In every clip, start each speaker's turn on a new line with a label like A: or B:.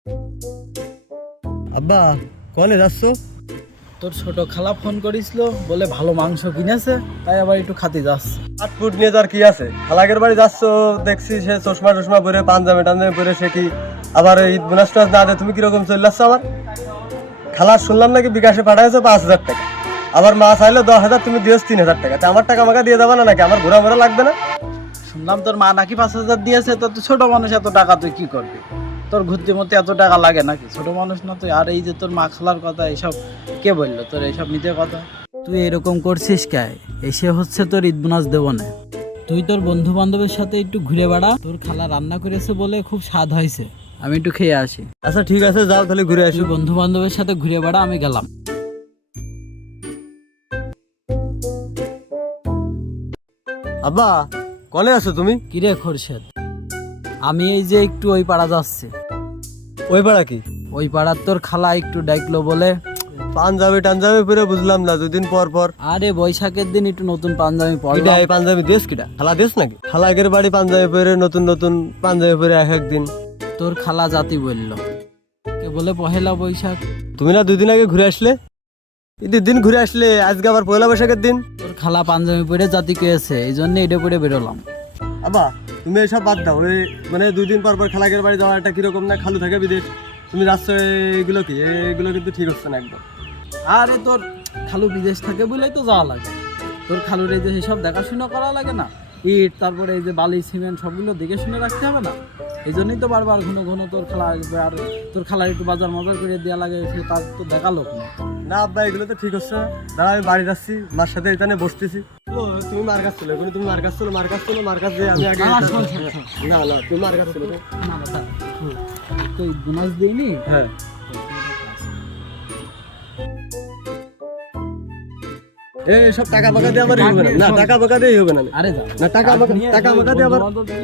A: আব্বা কনে যাচ্ছ?
B: তোর ছোট খালা ফোন করেছিল, বলে ভালো মাংস কিনেছে, তাই আবার একটু খাতে যাচ্ছে।
A: ফাটফুট নিয়ে যার কি আছে? খালাকের বাড়ি যাচ্ছ, দেখছি সে চশমা টশমা পরে পাঞ্জাবি টাঞ্জাবি পরে সে কি আবার ঈদ বোনাস টোনাস না দেয়? তুমি কিরকম চলে যাচ্ছ? আমার খালা শুনলাম নাকি বিকাশে পাঠাইছো 5,000 টাকা, আবার মা চাইলো 10,000, তুমি দিয়েছ 3,000 টাকা। তা আমার টাকা আমাকে দিয়ে দেবা না নাকি? আমার ঘোরা মোরা লাগবে না?
B: শুনলাম তোর মা নাকি 5,000 দিয়েছে। তো তুই ছোট মানুষ, এত টাকা তুই কি করবি? তোর ঘুরতে মধ্যে এত টাকা লাগে নাকি? ছোট মানুষ না তুই? আর এই যে তোর মা খালার কথা, এইসব কে বললো তোর এইসব নিতে কথা? তুই এরকম করছিস কে? এসে হচ্ছে তোর ঈদ বোনাস দেবো না। তুই তোর বন্ধু বান্ধবের সাথে একটু ঘুরে বেড়া। তোর খালা রান্না করেছে বলে খুব স্বাদ হয়েছে, আমি একটু খেয়ে আসি।
A: আচ্ছা ঠিক আছে, যাও তাহলে ঘুরে আসি।
B: তুই বন্ধু বান্ধবের সাথে ঘুরে বেড়া, আমি গেলাম।
A: আব্বা কনে আছো তুমি?
B: কিরে খোরশেদ, আমি এই যে একটু ওই পাড়া যাচ্ছি।
A: ওই পাড়া কি?
B: ওই পাড়ার তোর খালা একটু ডাকলো বলে।
A: পাঞ্জাবি টাঞ্জাবি পরে বুঝলাম না, দুদিন পর পর।
B: আরে বৈশাখের দিন একটু নতুন পাঞ্জাবি
A: কিটা
B: পরলাম।
A: এই পাঞ্জাবি দেশ কিটা? খালা দেশ নাকি? খালাকের বাড়ি পাঞ্জাবি পরে নতুন নতুন পাঞ্জাবি পরে এক একদিন।
B: তোর খালা জাতি বলল, কে বলে পহেলা বৈশাখ।
A: তুমি না 2 দিন আগে ঘুরে আসলে? ঈদের দিন ঘুরে আসলে, আজকে আবার পয়লা বৈশাখের দিন।
B: তোর খালা পাঞ্জাবি পরে জাতি কেছে, এই জন্য এটা পরে বেরোলাম।
A: আবা তুমি এসব বাদ দাও। ওই মানে 2 দিন পর পর খালাকের বাড়ি যাওয়া একটা কিরকম না? খালু থাকে বিদেশ, তুমি যাচ্ছ, এগুলো কি? এগুলো কিন্তু ঠিক হচ্ছে না একদম।
B: আরে তোর খালু বিদেশ থাকে বলেই তো যাওয়া লাগে। তোর খালুর এই যে সব দেখাশোনা করা লাগে না, ইট তারপরে এই যে বালি সিমেন্ট সবগুলো দেখে শুনে রাখতে হবে না। এই জন্যই তো বারবার ঘন ঘন তোর খালা আসবে, আর তোর খালার একটু বাজার মজার করে দেওয়া লাগে, সে তার তো দেখা লোক না।
A: না আব্বা এগুলো তো ঠিক হচ্ছে না। দাঁড়া আমি বাড়ি যাচ্ছি, মার সাথে এখানে বসতেছি। ও তুমি মার কাছ ছিল, তুমি মার কাছ ছিল, মার কাছ ছিল, মার কাছ দিয়ে আমি আগে।
B: না, শোন, শোন, শোন।
A: না না তুমি মার কাছ ছিল।
B: না দাদা, তুই বোনাস দিইনি।
A: হ্যাঁ এই সব টাকা পাকা দিয়ে আমার হবে না। না টাকা পাকা দিয়ে হবে না।
B: আরে যা
A: না টাকা পাকা দিয়ে আবার।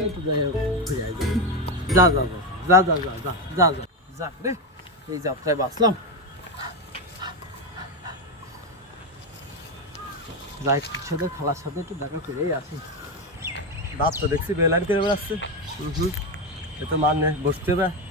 B: যা যা যা যা যা যা যা যা যা রে, এই যাত্রায় বাঁচলাম। যাই সাথে খালার সাথে একটু দেখা করেই আসি।
A: বাপ তো দেখছি বেলাইন করে বেড়াচ্ছে। এ তো মান বসতে হবে।